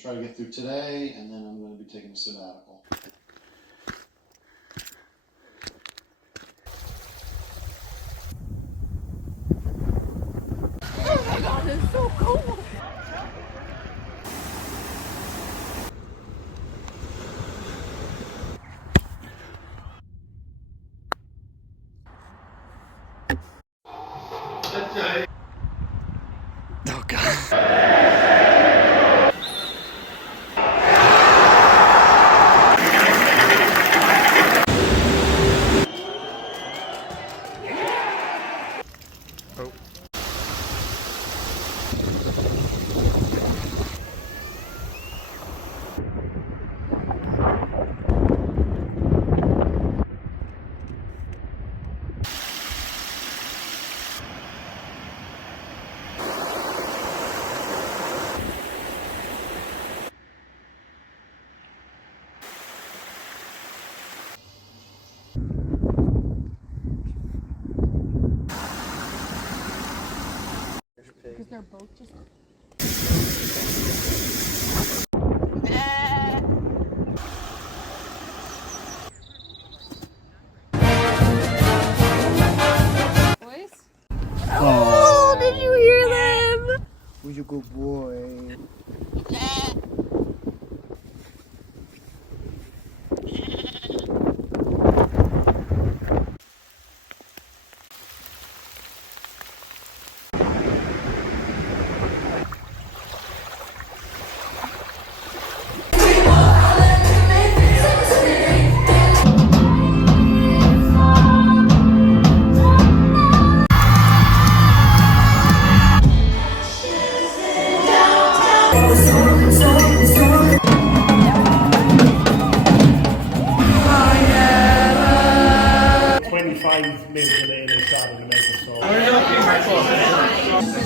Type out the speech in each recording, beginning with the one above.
try to get through today, and then I'm going to be taking a sabbatical. Oh my god, it's so cold! Oh god. Oh. Because they're both just... Boys? Oh, did you hear them? who's a good boy?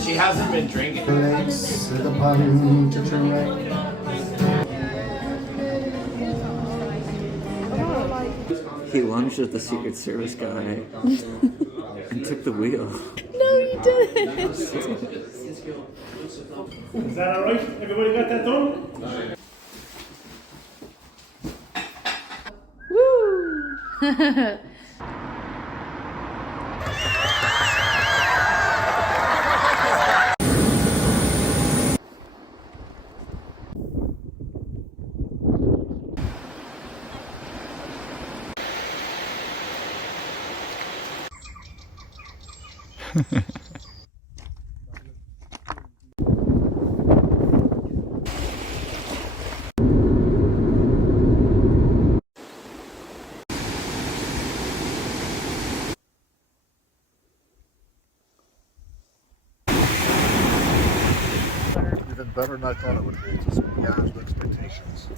She hasn't been drinking. He lunged at the Secret Service guy and took the wheel. No, you didn't! Is that alright? Everybody got that done? Woo! Even better than I thought it would be. Just beyond expectations.